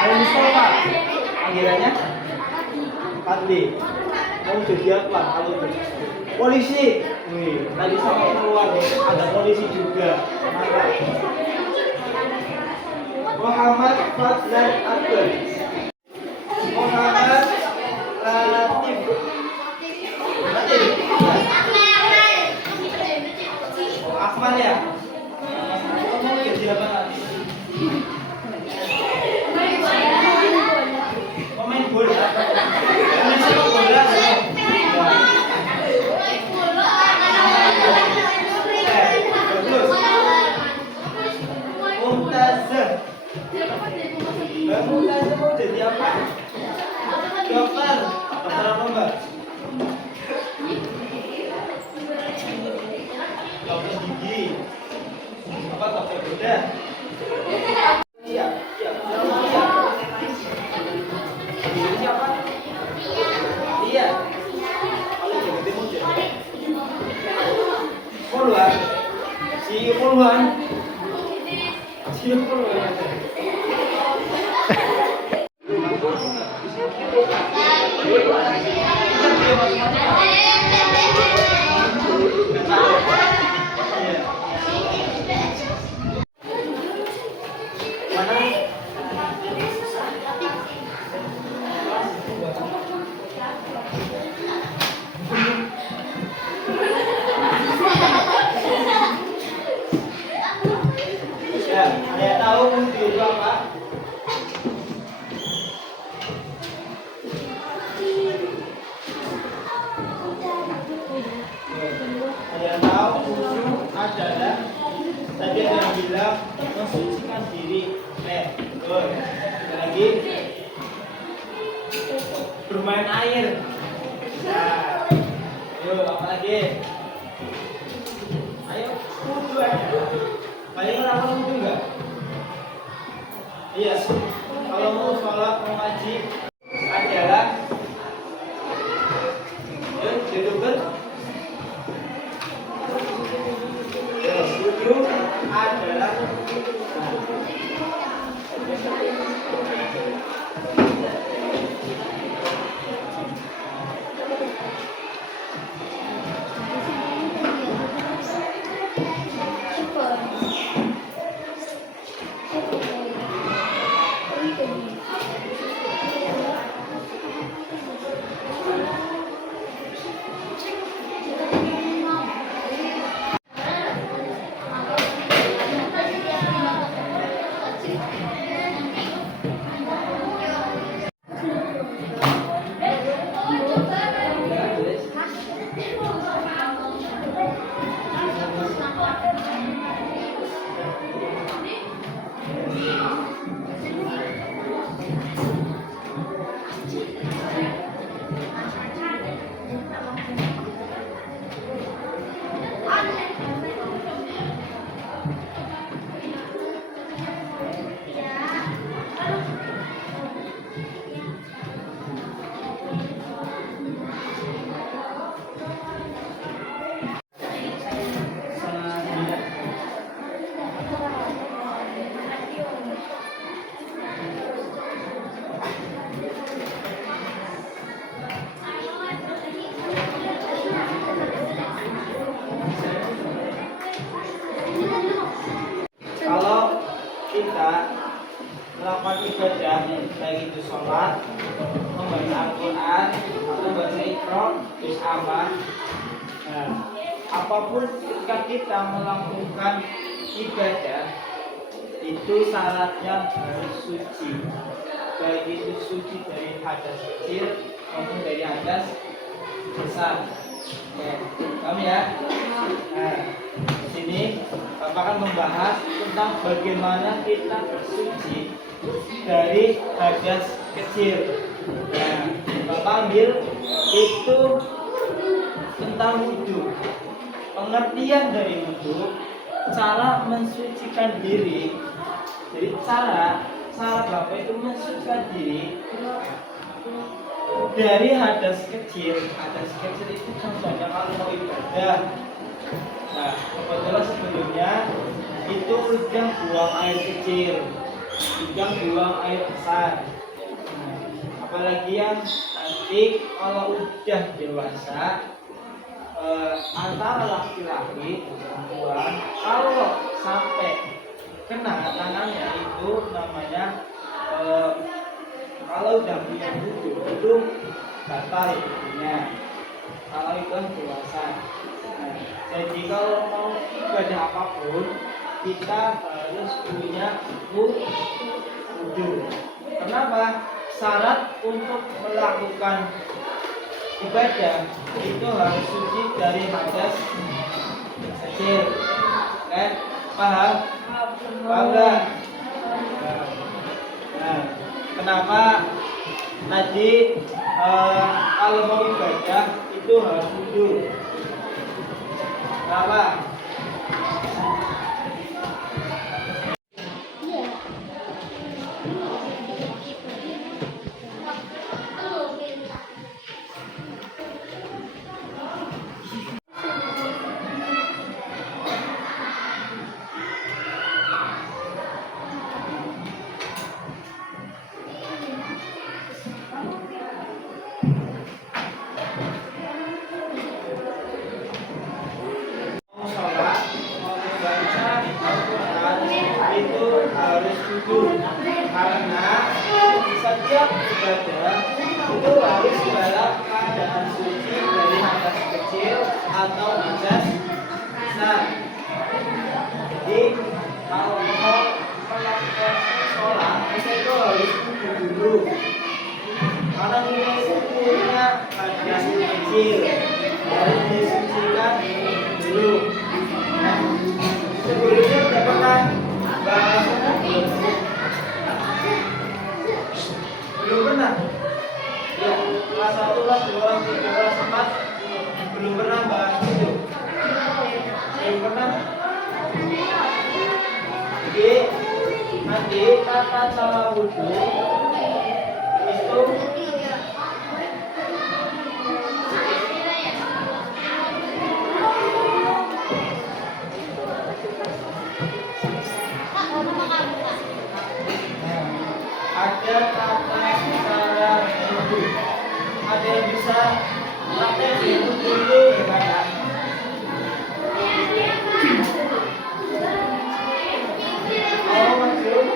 Al Mustafa. Panggilannya Fadli. Kamu jadi apa? Kalau polisi. Wih, tadi sama keluar ada polisi juga. Mantap. Muhammad Fadlan Abdul. Muhammad Latif. Akmal ya? Kamu jadi apa nanti? Pemain bola. Pemain sepak bola. Bagus. Mumtazah. Mumtazah mau jadi apa? Dokter. Dokter apa mbak? Dokter gigi. Apa dokter bedah? Iya, iya. Siapa? Iya. Kalau jadi mau jadi puluhan. Si puluhan. Si puluhan. Saya tahu mesti itu apa? Saya tahu wudhu adalah tadi ada yang bilang mensucikan diri. Betul. Lagi bermain air. Nah, ayo apa lagi? Ayo wudhu aja. Kalian orang wudhu enggak? Iya. Kalau mau sholat mau ngaji adalah duduk wudhu adalah kita melakukan ibadah baik itu sholat, membaca Al-Quran, atau membaca Iqra, terus apa? Nah, apapun ketika kita melakukan ibadah itu syaratnya harus suci, baik itu suci dari hadas kecil maupun dari hadas besar. Kami ya. Nah, di sini Bapak akan membahas tentang bagaimana kita bersuci dari hadas kecil. Nah, Bapak ambil itu tentang wudhu. Pengertian dari wudhu, cara mensucikan diri. Jadi cara Bapak itu mensucikan diri dari hadas kecil. Hadas kecil itu contohnya kalau mau ibadah. Nah, kebetulan sebelumnya itu udah buang air kecil. juga buang air besar. Nah, apalagi yang nanti kalau udah dewasa, antara laki-laki dan perempuan kalau sampai kena tangannya itu namanya kalau udah punya wudhu itu batal wudhunya kalau itu dewasa. Nah, jadi kalau mau ibadah apapun kita harus punya wudhu. Kenapa? Syarat untuk melakukan ibadah itu harus suci dari hadas kecil, kan? Paham? Paham nggak? Nah, kenapa tadi kalau mau ibadah itu harus wudhu? Kenapa? Karena setiap ibadah itu harus dalam keadaan suci dari hadas kecil atau hadas besar. Jadi kalau mau melakukan sholat itu harus wudhu dulu. Karena ini punya hadas kecil harus disucikan dulu. Nah, sebelumnya sudah pernah bahas belum pernah? Ya, kelas 1, kelas 2, kelas 3, kelas 4 belum pernah bahas itu. Belum pernah? Jadi nanti tata cara wudhu itu ada tata cara wudhu. Ada yang bisa praktek dulu gimana? Oh, masuk.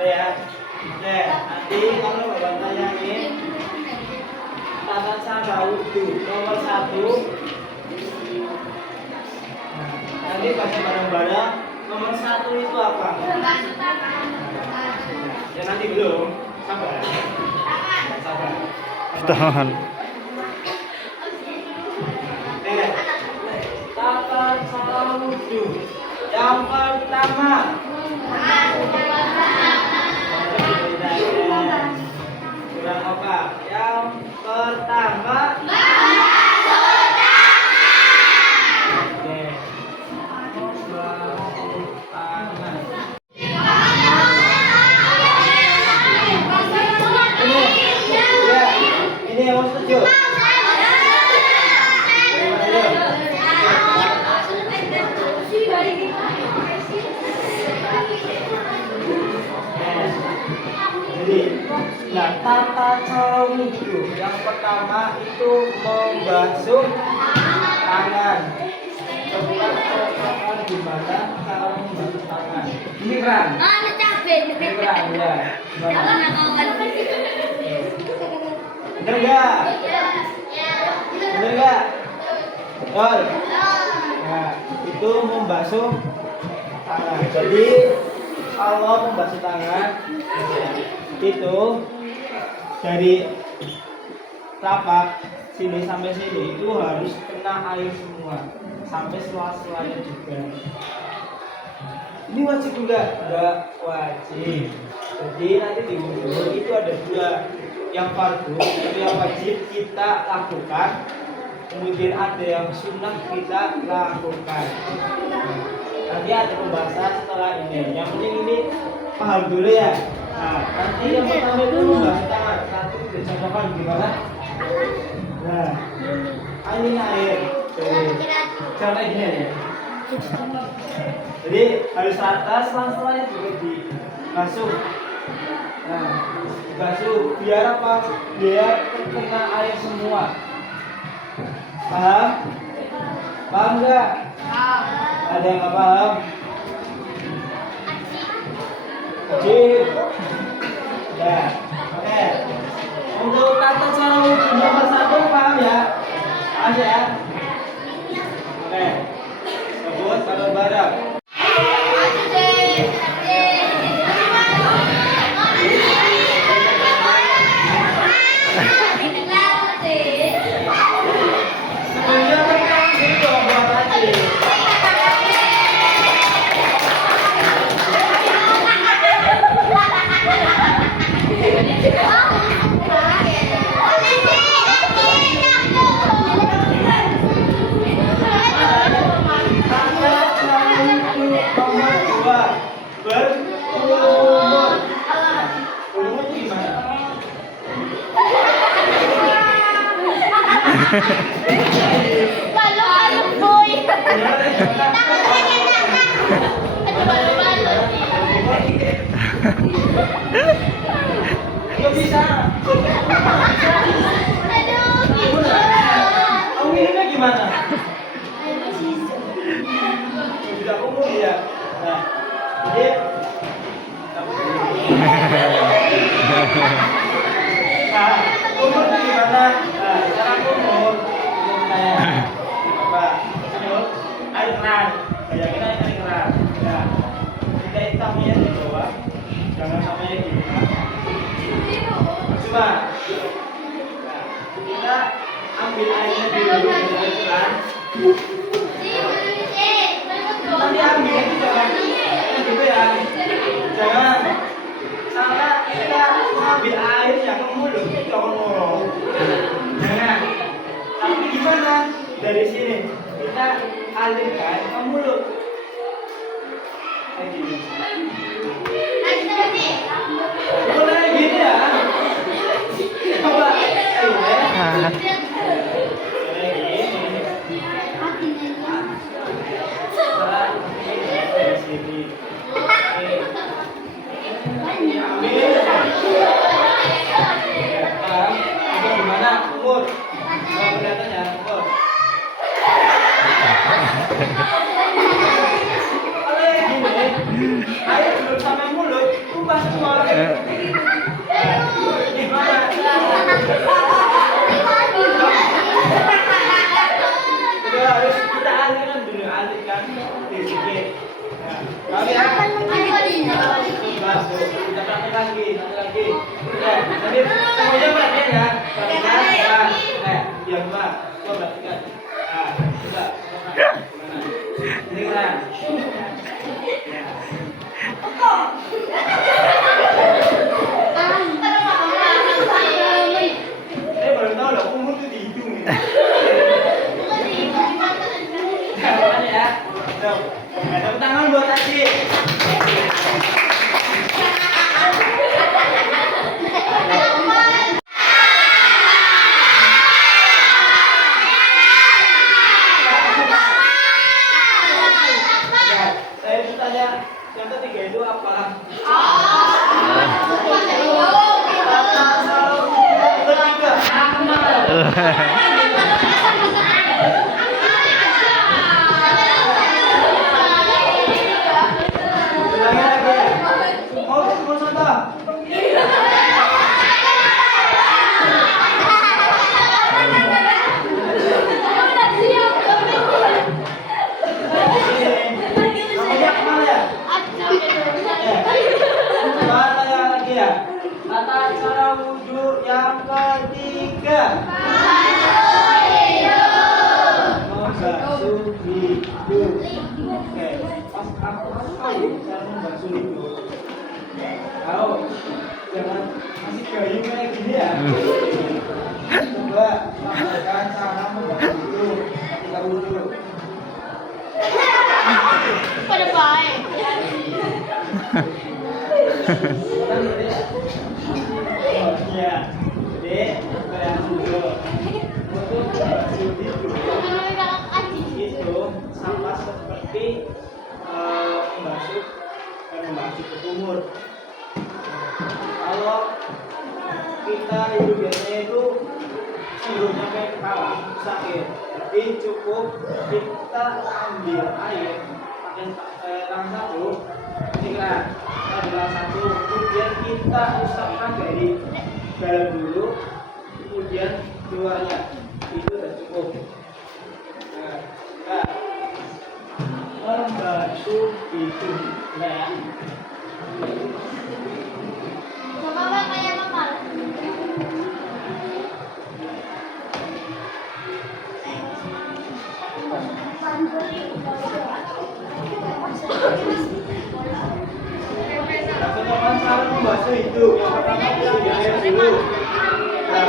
Ya, nanti kalau bapak tanyain tata cara wudhu nomor 1, nanti baca bareng-bareng. Nomor 1 itu apa? Ya nanti belum, sabar. Sabar. Tahan. Tata cara wudhu yang pertama. Kurang apa? Yang pertama. Oke. Basuh tangan. Ini yang setuju. Nah, tata cara wudhu yang pertama itu membasuh tangan. Coba contohkan gimana cara membasuh tangan. Ini keran. Ini keran ya. Bener nggak? Bener nggak? Betul. Nah, itu membasuh tangan. Jadi kalau membasuh tangan itu dari telapak sini sampai sini itu harus kena air semua, sampai sela-selanya juga. Ini wajib enggak? Enggak wajib. Jadi nanti di wudhu itu ada dua, yang fardu itu yang wajib kita lakukan, kemudian ada yang sunnah kita lakukan. Nanti ada pembahasan setelah ini. Yang penting ini paham dulu ya. Nah, nanti yang pertama itu membasuh tangan. Satu dicontohkan gimana? Nah, ini air. Contoh ini ya. Jadi harus rata, selang-selangnya juga dibasuh. Nah, dibasuh biar apa? Biar kena air semua. Paham? Paham nggak? Ada yang nggak paham? Wajib. Ya, oke. Untuk tata cara wudhu nomor 1 paham ya? Paham ya? Oke. Sebut bareng-bareng. Balok-balok boy. Nggak bisa. Aduh, gitu. Kamu minumnya gimana? Tidak umum ya. Nah, jadi nah, umur itu gimana? Nah, cara umur kayak apa? Air keran. Bayangin air keran. Nah, kita hitamnya di bawah, jangan sampai di bawah. Coba. Nah, kita ambil airnya dulu dari keran. Nanti ambil itu jangan gitu ya. Jangan sampai kita ambil air yang ke mulut, jangan ngorok. Jangan. Tapi gimana? Dari sini kita alirkan ke mulut. Kayak gini. Boleh gini ya. Coba. Ayo ya. Gimana umur? Kelihatannya umur. Kalau gini, air belum sampai mulut, tumpah semua. Gimana? Udah harus kita alirkan dulu, alirkan sedikit. Kami akan kita praktek lagi, lagi. Nanti semuanya perhatian ya. Perhatikan, diam Mbak. Coba perhatikan. Nah, coba. Gimana? Ini kan. Saya baru tahu loh, umur itu di hidung ini. Ya. Tepuk tangan buat Aji. Ulangin lagi ya. Mau contoh? Namanya kemana ya? Mana yang lagi ya? Tata cara wudhu yang ketiga. Membasuh hidung. Oke, pas aku tahu cara membasuh hidung. Tahu? Jangan masih gayung kayak gini ya. Coba lakukan cara membasuh hidung ketika wudhu. Pada baik. Oh iya, jadi kayak wudhu. Untuk membasuh hidung itu sama seperti membasuh ke kumur. Kalau kita hidup biasanya itu sebelumnya kayak kepala sakit, jadi cukup kita ambil air pakai tangan satu, kemudian tangan satu, kemudian kita usapkan dari dalam dulu, kemudian keluarnya, itu sudah cukup. Nah, membasuh hidung, nah. Coba Bang, kayak mama. Contohkan cara membasuh hidung. Yang pertama kita ambil air dulu. Nah,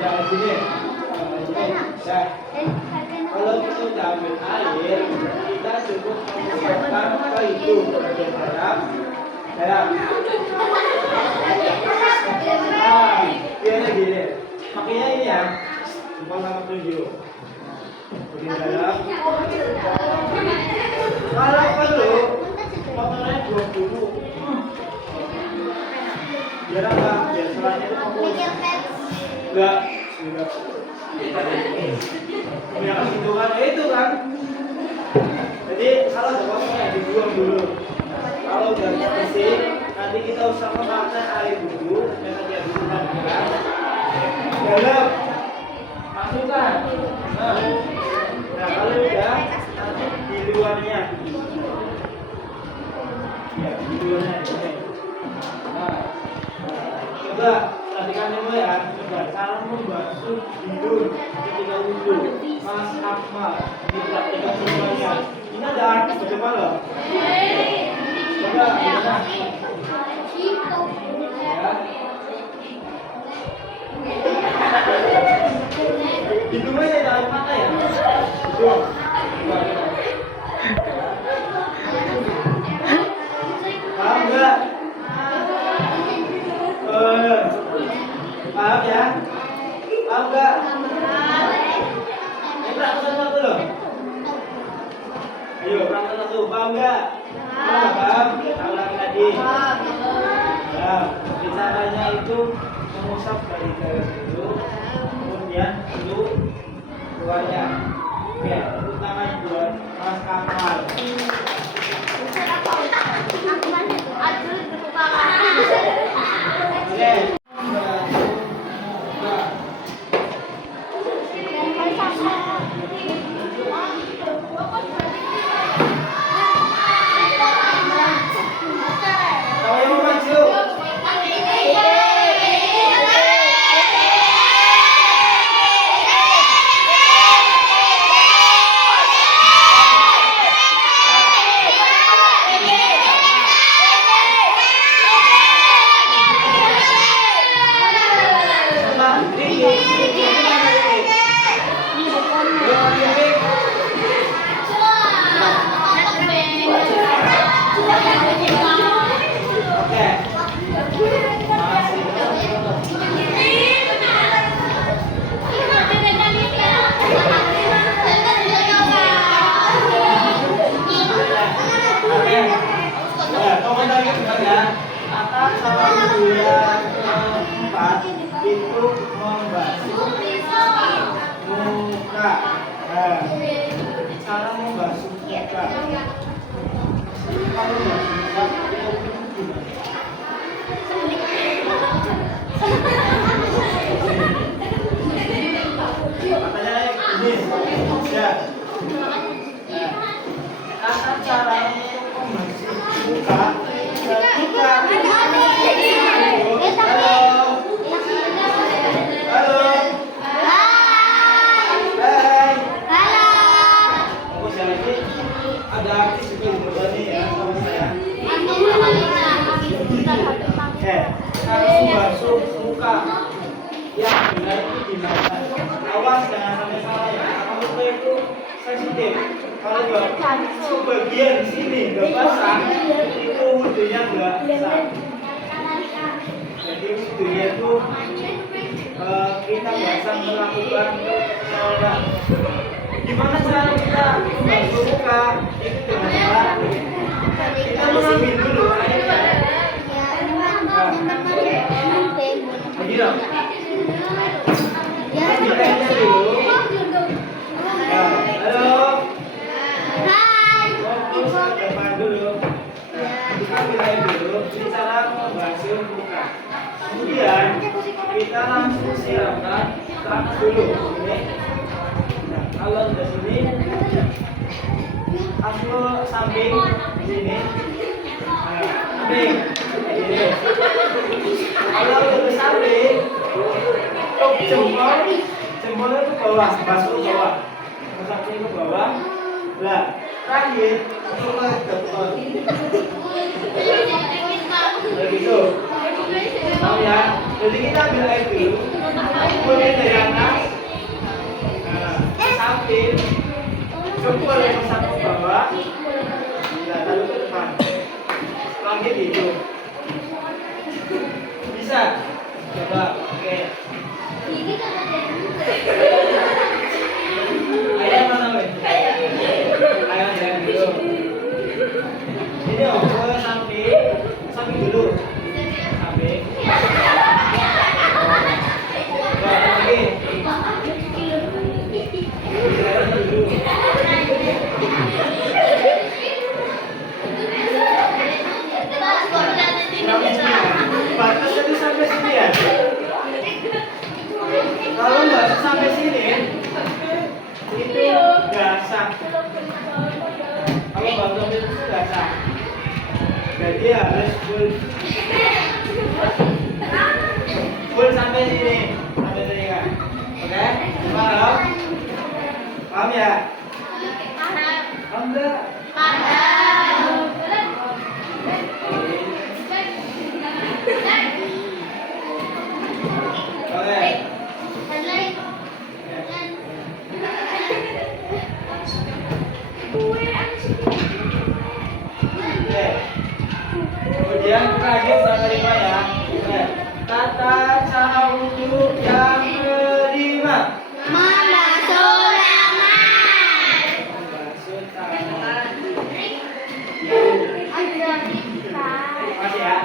yang gini. Nah, kalau kita sudah ambil air, kita cukup memasukkan ke hidung bagian dalam. Nah, biasanya gini. Makanya ini ya, bukan sama tunjuk. Bagian dalam. Kalau perlu, potongnya 2 dulu. Biar apa? Biar selanya itu fokus. Enggak, sudah. Biar gitu kan, itu kan. Jadi kalau ada potongnya dibuang dulu. Kalau udah bersih, nanti kita usah memakai air dulu, dan nanti habis kita buka. Dalam, masukkan. Nah, kalau udah, nanti di luarnya. Ya, di luarnya. Nah, coba perhatikan dulu ya. Coba cara membasuh hidung ketika wudhu. Mas Akmal, dipraktikkan semuanya. Ini ada arti bagaimana loh? Coba, gimana? Ya. Hidungnya dari dalam mata ya? Hidung. Paham nggak? Paham ya? Paham nggak? Ini perhatikan satu loh. Ayo, perhatikan satu. Paham nggak? Paham? Kita ulangi lagi. Nah, caranya itu mengusap dari dalam dulu, kemudian dulu keluarnya. Oke, tepuk tangan buat Mas Kamal. Oke. Kalau yang mau maju. Komentarnya gimana? Kata cara yang keempat itu membasuh muka. Nah, cara membasuh muka. Kalau membasuh muka itu gimana? Katanya ini, ya. Kata cara membasuh muka ketika halo, aku siang ini ada artis juga di Bogor nih ya sama saya. Kalau membasuh muka yang benar itu gimana? Awas jangan sampai salah ya. Karena muka itu sensitif. Kalau nggak sebagian sini nggak basah, itu wudhunya nggak sah. Jadi wudhunya itu kita biasa melakukan sholat. Gimana cara kita membasuh muka? Itu dengan cara kita mengambil dulu airnya. Begini dong. Ambil airnya dulu. Halo. Depan dulu. Kita ambil air dulu. Ini cara membasuh muka. Kemudian kita langsung siramkan tangan dulu. Ini. Nah, kalau sudah sini, aku samping di sini. Samping. Ini. Kalau udah samping, jempolnya ke bawah, basuh ke bawah. Samping ke bawah. Nah, terakhir untuk ke depan. Begitu. Tahu ya? Jadi kita ambil air dulu. Mulai dari atas. Nah, samping. Jempol yang sampai ke bawah. Nah, lalu ke depan. Lagi gitu. Bisa? Coba. Oke. Ayah mana weh? Ayah jalan dulu. Ini ke samping dulu. Samping. Coba lagi. Jalan dulu. Batas itu sampai sini ya. Kalau nggak sampai sini, itu nggak sah. Kalau batas itu nggak sah. Jadi harus full sampai sini kan. Oke? Paham? Paham ya? Paham nggak? Oke. Kemudian lanjut sampai 5 ya. Tata cara wudhu yang kelima. Membasuh tangan. Masih ya.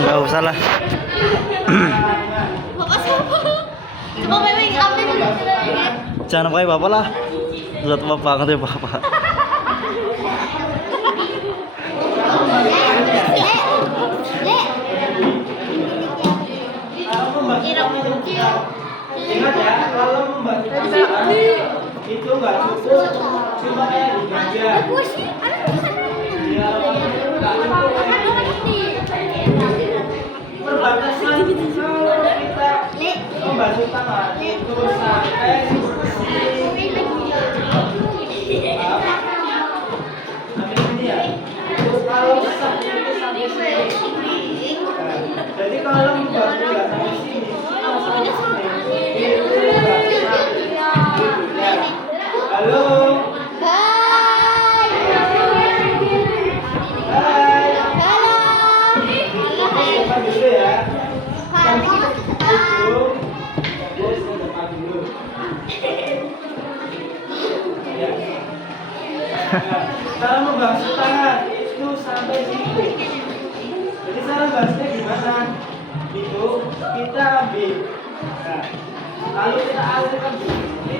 Nggak usah lah. Coba Bebek ambil dulu. Jangan pakai bapak lah. Sudah tua banget ya bapak. Ingat ya, kalau membantu pasangan itu nggak cukup cuma kayak di meja. Ya, nggak cukup. Perbatasan kalau kita membasuh tangan itu sampai Cara membasuh tangan itu sampai situ. Jadi cara basuhnya gimana? Itu kita ambil. Nah, lalu kita alirkan di sini.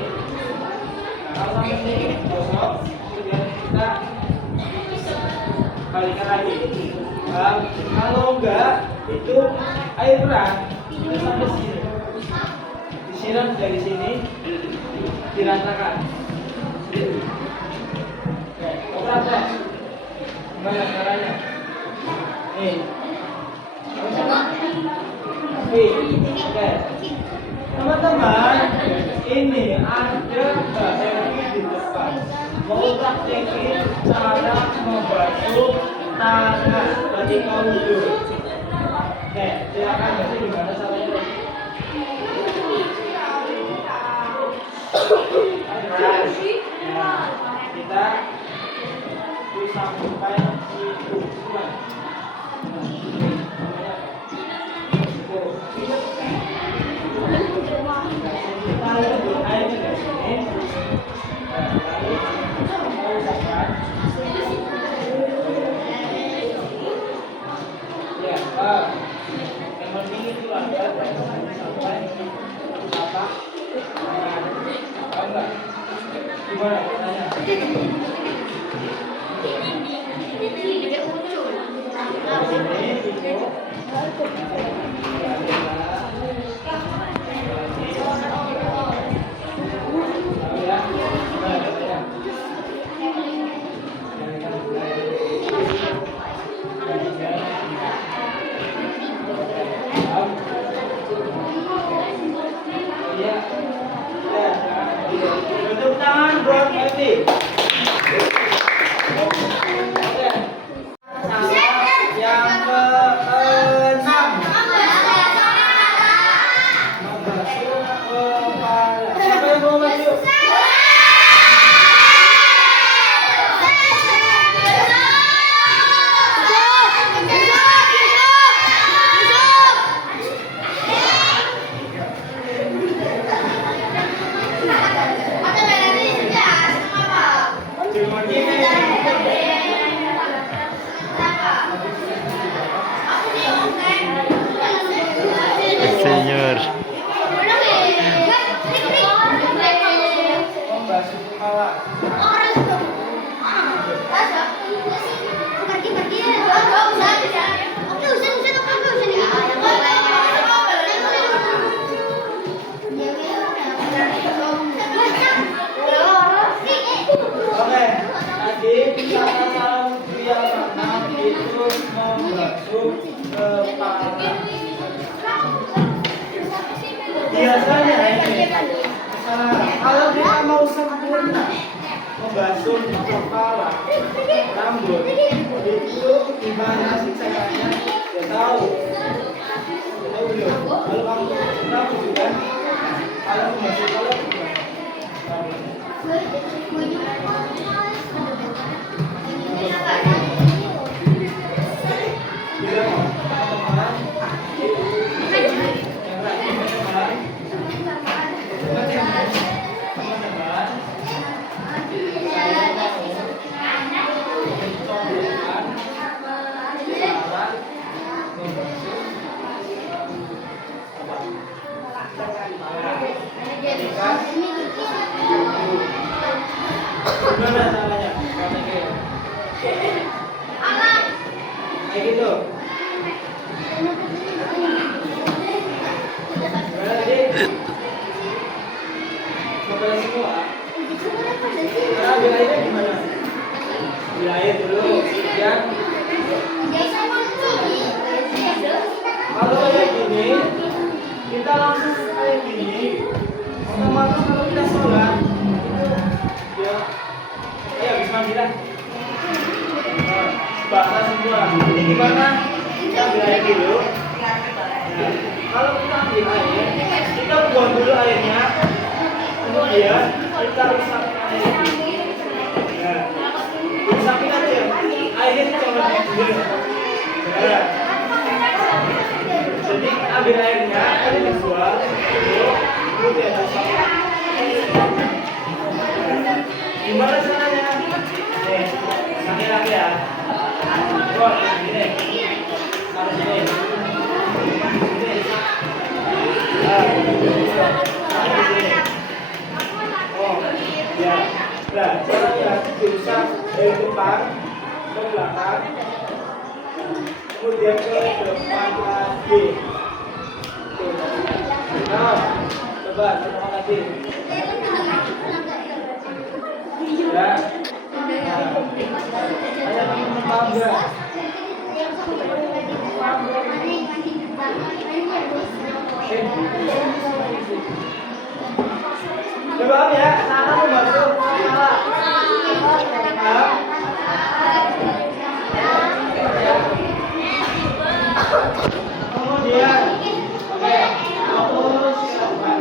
Nah, kalau sampai sini gosok, kemudian kita balikan lagi. Kalau enggak, itu air keran itu sampai sini. Disiram dari sini, diratakan. Oke, praktek. Gimana caranya? Nih. Oke. Teman-teman, ini ada baterai di depan. Mau praktekin cara membasuh tangan ketika wudhu. Oke, silakan nanti gimana caranya? Nah, kita sampai situ. Yang penting itu ada sampai apa? Enggak. Gimana caranya? Tepuk tangan buat Evi. Yang keenam, membasuh kepala. Siapa yang mau maju? Senior. Membasuh kepala. Oke, tadi cara yang pertama itu membasuh kepala. Biasanya ini, kalau kita mau sempurna membasuh kepala, rambut, itu gimana sih caranya? Ya tahu. Tahu belum? Kalau kamu rambut juga, kalau membasuh kepala gimana? Gimana caranya? Kayak gitu. Gimana tadi? Coba semua. Cara ambil airnya gimana? Ambil air dulu, ya. Kalau kayak gini, kita langsung kayak gini. Otomatis kalau kita sholat, itu ya, ayo bismillah. Basah semua. Jadi gimana? Kita ambil air dulu. Nah, kalau kita ambil air, kita buang dulu airnya. Kemudian kita usapin air. Nah, usapin aja. Airnya dicolok dulu. Nah, jadi ambil airnya, air dibuang, kemudian usapin. Gimana caranya? Nah, caranya diusap dari depan ke belakang, kemudian ke depan lagi. Nah, coba depan lagi. Ya. Ada teman-teman paham nggak? Coba ya, Nana mau masuk, Nana. Kemudian, oke, terus ke depan.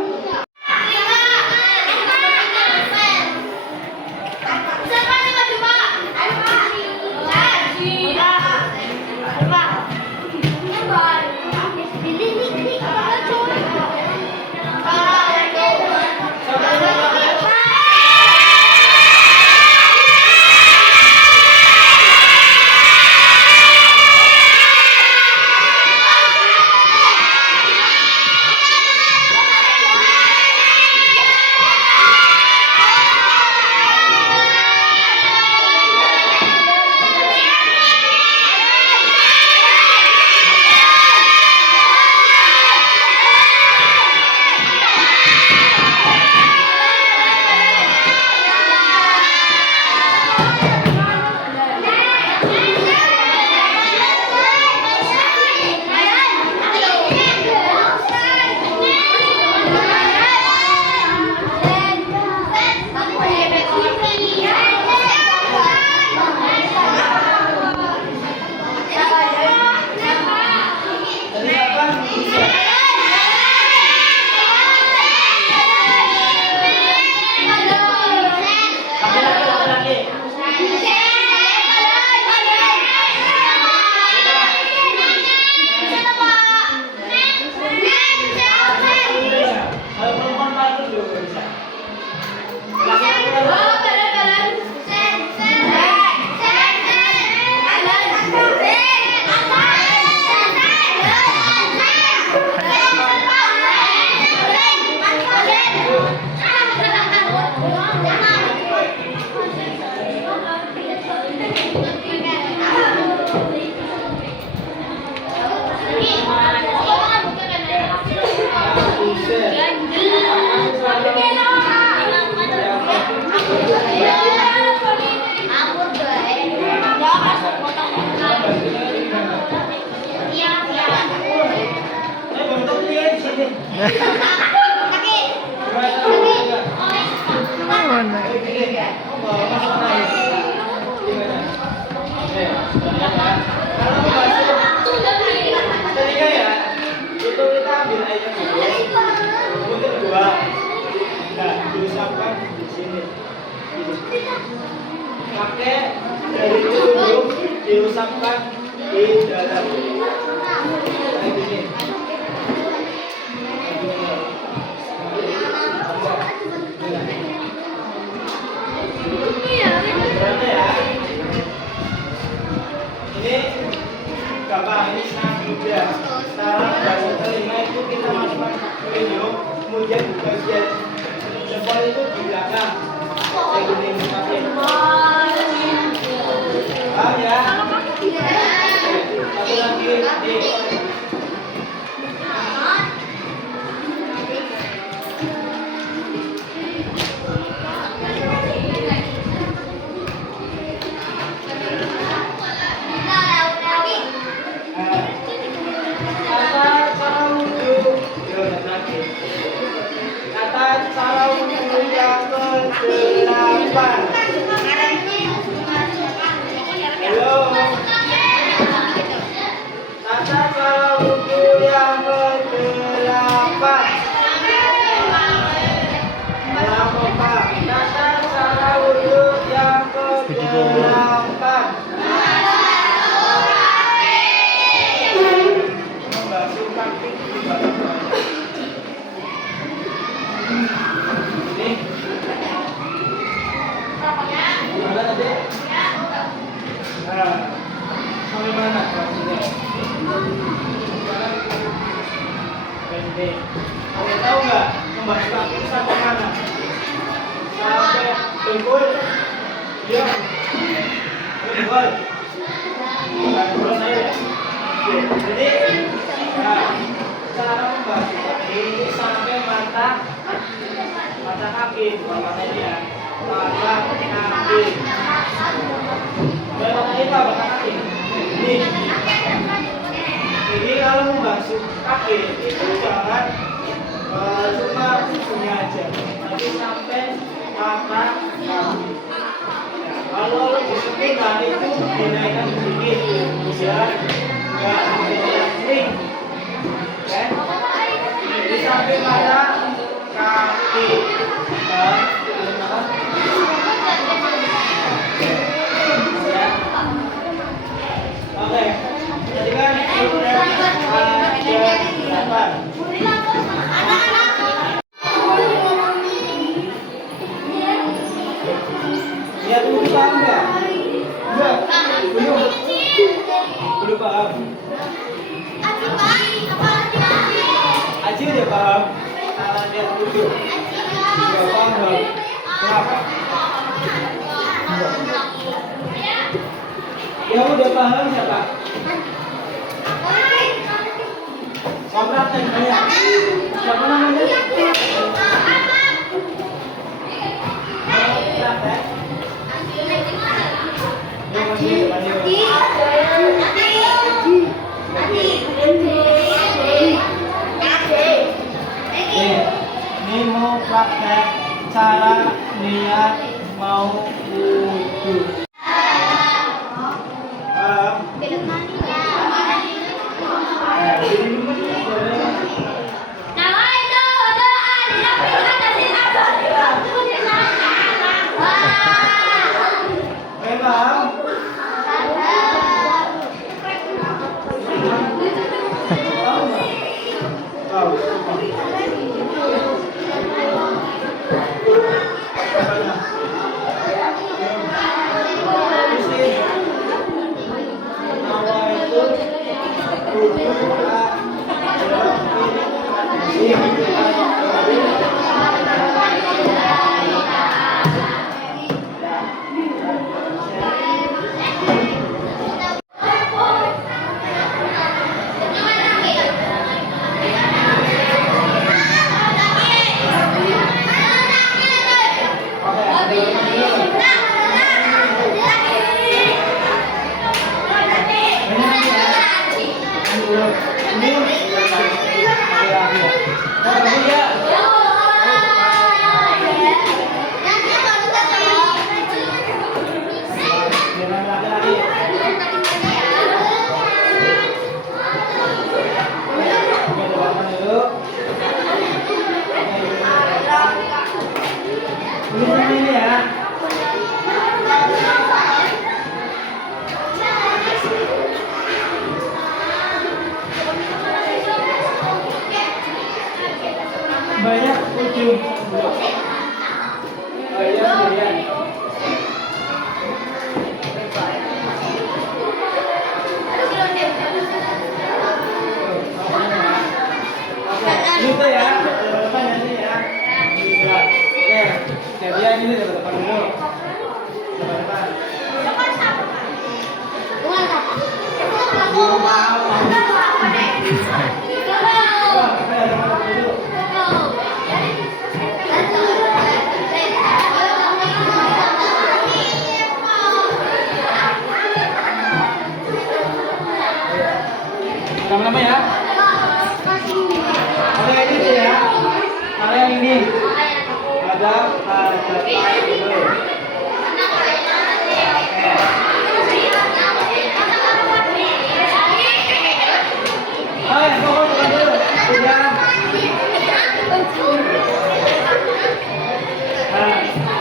Pakai dari ujung diusapkan di dalam kayak gini. Berarti ya, ini gampang, ini sangat mudah. Cara basuh telinga itu kita masukkan ke hidung, kemudian bagian jempol itu di belakang kayak gini. Paham ya? Satu lagi, nih. Kata cara wudhu yang ke-8. Halo. Tata cara wudhu yang ke-8. Kenapa Pak? Tata cara wudhu yang ke-8. Membasuh kaki di bawah. Ini. Gimana tadi? Nah, sampai mana kelasnya? Oke, tahu nggak membasuh kaki sampai mana? sampai dengkul. Diam. Dengkul. Dengkul saya. Oke, jadi cara membasuh ini sampai mata kaki, bukan mata ini ya. Mata kaki. Mata kaki. Ini. Jadi kalau membasuh kaki itu jangan cuma ujungnya aja, tapi sampai mata kaki. Kalau lebih sekitar itu dinaikkan sedikit, biar nggak kering. Ya. Jadi sampai mata kaki. Oke, jadi kan ada 8. Ya, belum paham nggak? Enggak, belum paham. Aji udah paham. Dia dulu. Nggak paham nggak? Kenapa? Ya udah paham siapa? Kontraknya saya. Siapa namanya? Ini mau praktek cara niat mau wudhu. Banyak ujung. Oh iya, iya. Gitu ya, depan nanti ya. Oke, jadi ini depan dulu. Depan. Lama-lama ya. Oke, ini ya. Kalau yang ini ada dulu.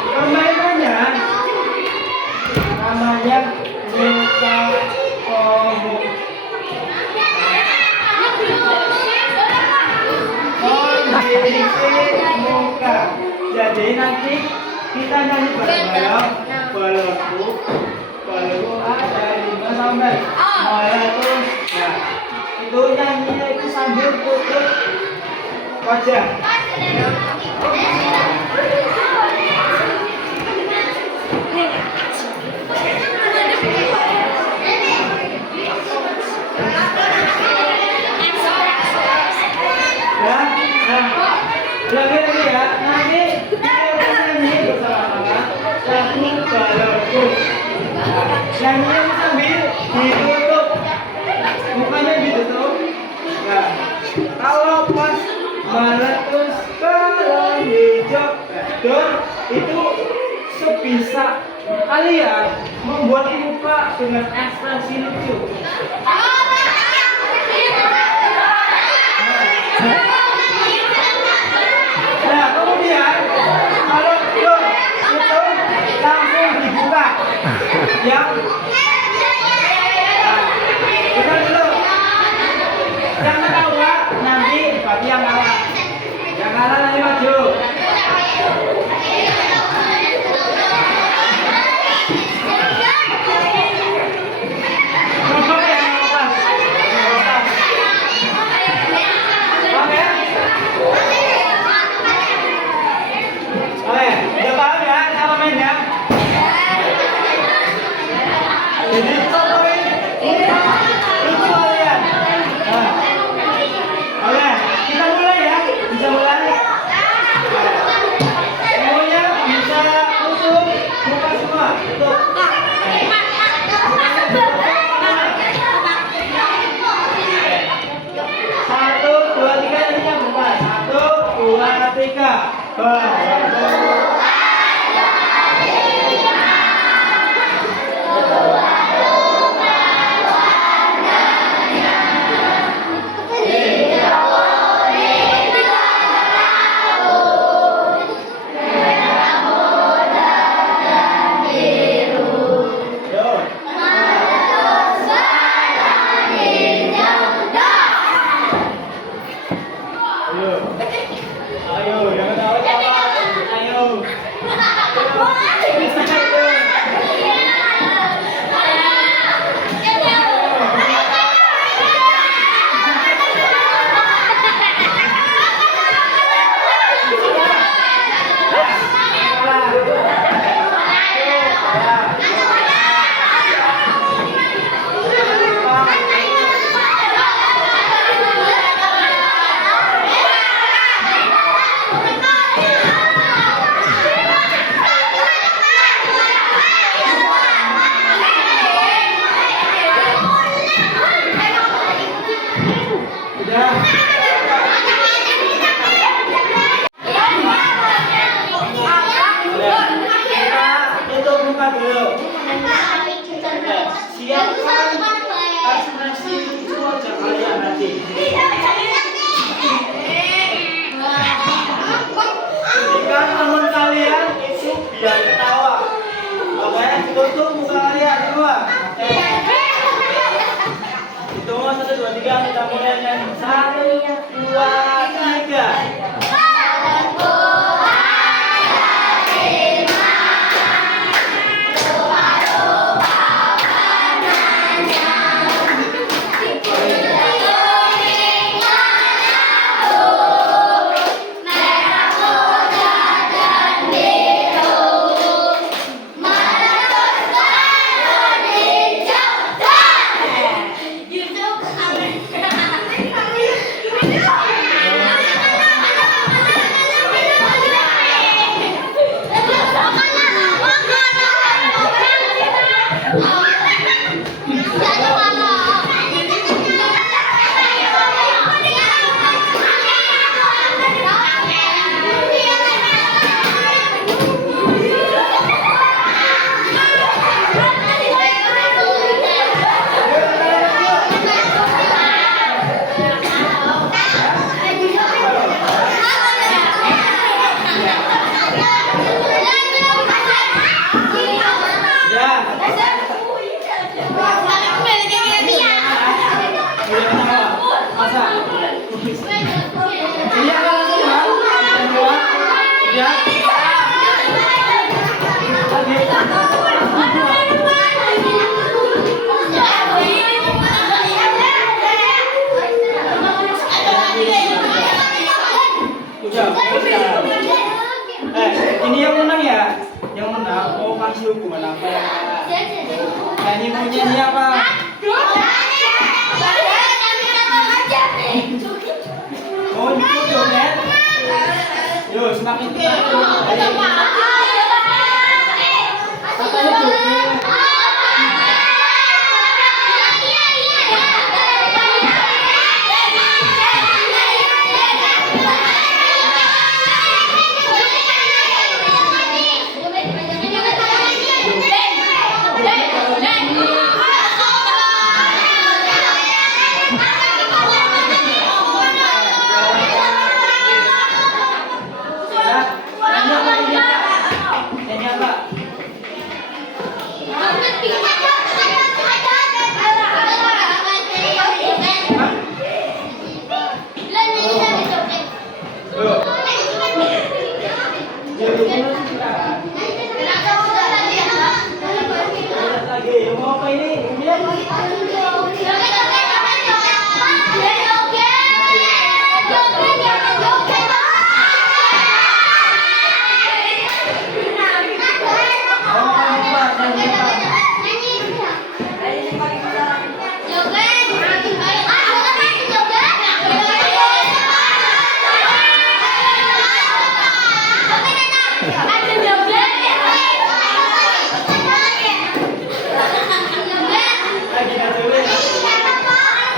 Permainannya namanya luka komuk. Muka. Jadi nanti kita nyanyi bareng-bareng. Balonku ada 5 sampai. Mulai itu, ya. Itu nyanyinya itu sambil putus wajah. Dan itu sebisa kalian membuat muka dengan ekspresi lucu. Nah, kemudian kalau itu langsung dibuka. Yang bukan dulu. Yang ketawa nanti bagi yang kalah. Yang kalah nanti maju. Oke, udah paham ya cara mainnya? Jadi pokoknya lucu kalian. Nah, oke, kita mulai ya. Bisa mulai. Semuanya bisa usung buka semua. Tuh. Satu, dua, tiga, ini yang buka. Satu, dua, tiga. Ayo, jangan tahu apa. Ayo. Siapkan ekspresi lucu wajah kalian nanti. Jika teman kalian itu biar ketawa. Makanya ditutup muka kalian semua. Hitung 1, 2, 3 kita mulai nyanyi. 1, 2, 3. Ini yang menang ya, yang menang mau kasih hukuman apa ya? Nyanyi mau nyanyi apa? Oh, ikut joget. Yo, semakin kita. Katanya joget. Nyanyi apa ini, Kak? Nyanyi apa? Tuh. Jadi ini sekarang. Lagi, mau apa ini?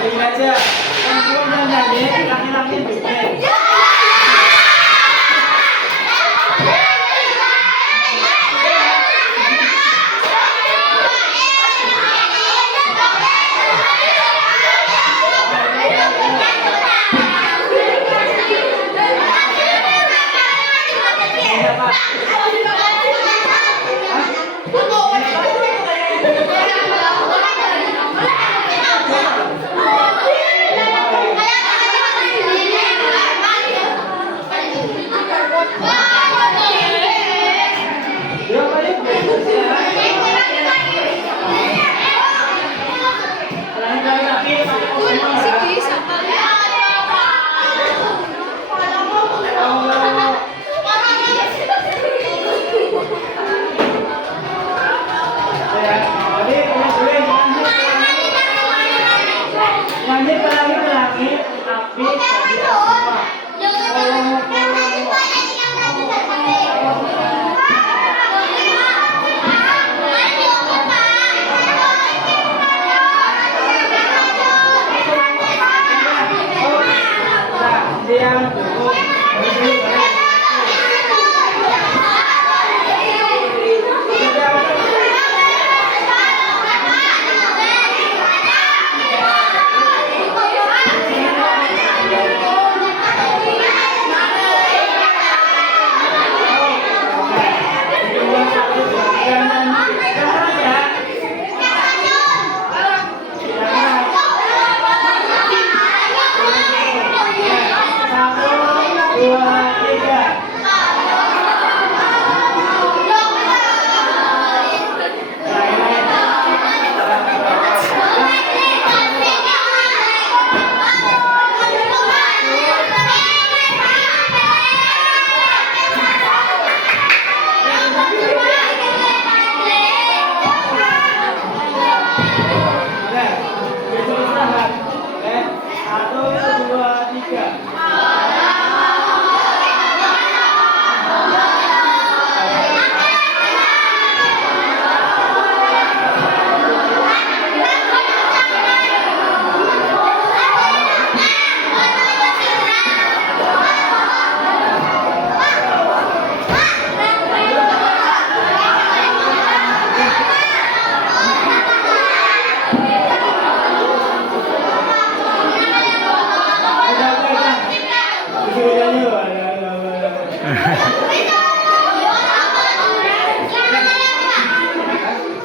Lagi aja. Kamu udah nyanyi, laki-laki bikin.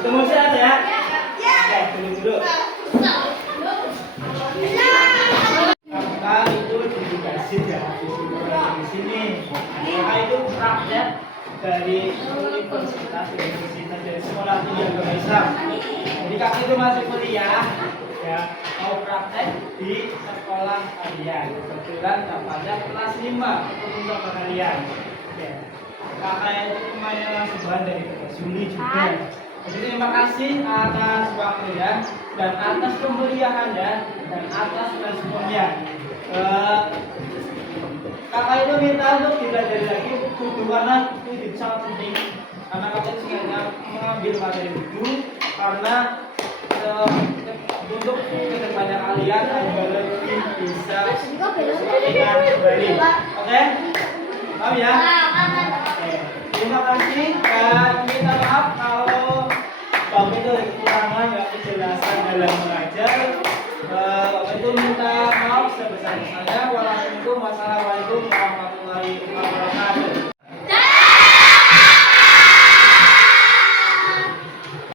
Tunggu sehat ya. Oke, tunggu dulu. Maka itu dikasih ya di sini. Maka itu praktek dari universitas dari sekolah tinggi agama Islam. Jadi kami itu masih kuliah ya, mau praktek di sekolah kalian. Kebetulan pada kelas 5 ketemu sama kalian. Ya. Kakak itu lumayan langsung dari Juli juga. Jadi terima kasih atas waktunya dan atas kemeriahannya dan atas responnya. Kakak itu minta untuk dipelajari lagi buku karena itu sangat penting. Karena kakak itu sengaja mengambil materi buku karena untuk kedepannya kalian agar lebih bisa mengingat kembali. Oke? Paham ya? Oke. Terima kasih dan minta maaf kalau Bapak itu ada kekurangan nggak kejelasan dalam mengajar. Bapak itu minta maaf sebesar-besarnya. Wassalamualaikum warahmatullahi wabarakatuh.